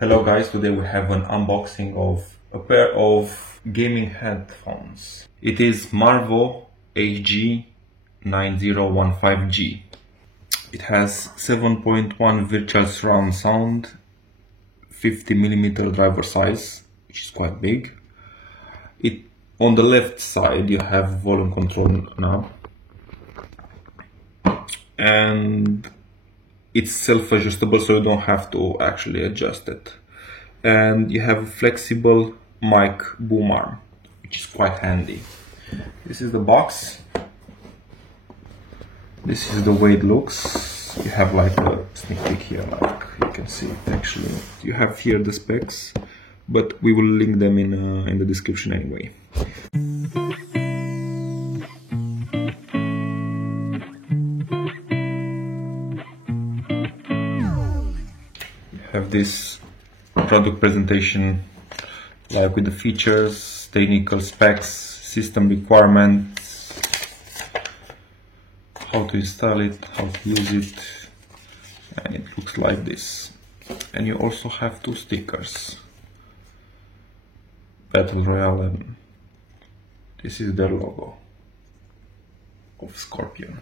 Hello guys, today we have an unboxing of a pair of gaming headphones. It is Marvo HG9015G. It has 7.1 virtual surround sound, 50mm driver size, which is quite big. On the left side you have volume control knob, and it's self-adjustable, so you don't have to actually adjust it. And you have a flexible mic boom arm, which is quite handy. This is the box. This is the way it looks. You have like a sneak peek here, like you can see it actually. You have here the specs, but we will link them in the description anyway. Have this product presentation, like with the features, technical specs, system requirements, how to install it, how to use it, and it looks like this. And you also have two stickers, Battle Royale, and this is their logo of Scorpion.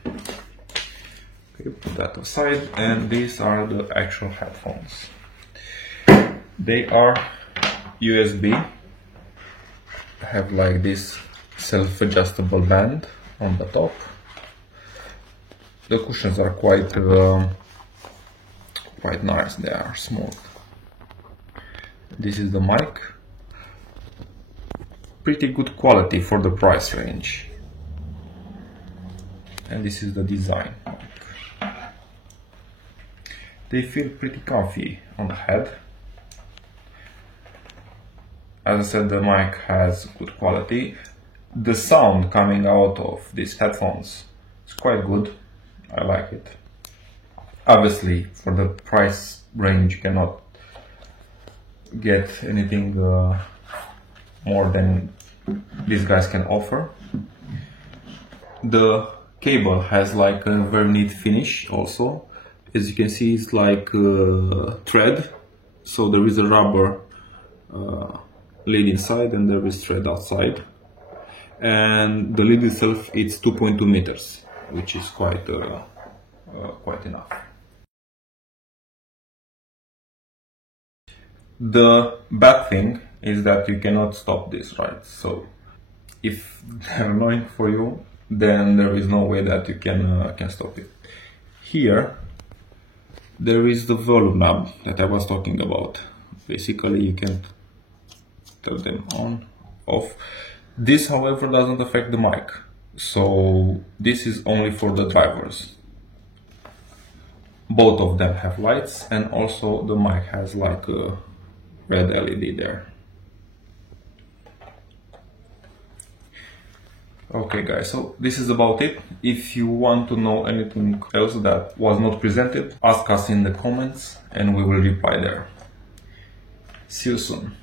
Okay, put that aside, and these are the actual headphones. They are USB, have like this self-adjustable band on the top. The cushions are quite nice, they are smooth. This is the mic, pretty good quality for the price range. And this is the design. They feel pretty comfy on the head. As I said, the mic has good quality. The sound coming out of these headphones is quite good. I like it. Obviously, for the price range, you cannot get anything more than these guys can offer. The cable has like a very neat finish also. As you can see, it's like thread. So there is a rubber lid inside and there is thread outside, and the lid itself it's 2.2 meters, which is quite enough. The bad thing is that you cannot stop this, right? So if they're annoying for you, then there is no way that you can stop it. Here there is the volume knob that I was talking about. Basically you can turn them on, off. This, however, doesn't affect the mic, so this is only for the drivers. Both of them have lights, and also the mic has like a red LED there. Okay guys, so this is about it. If you want to know anything else that was not presented, ask us in the comments and we will reply there. See you soon.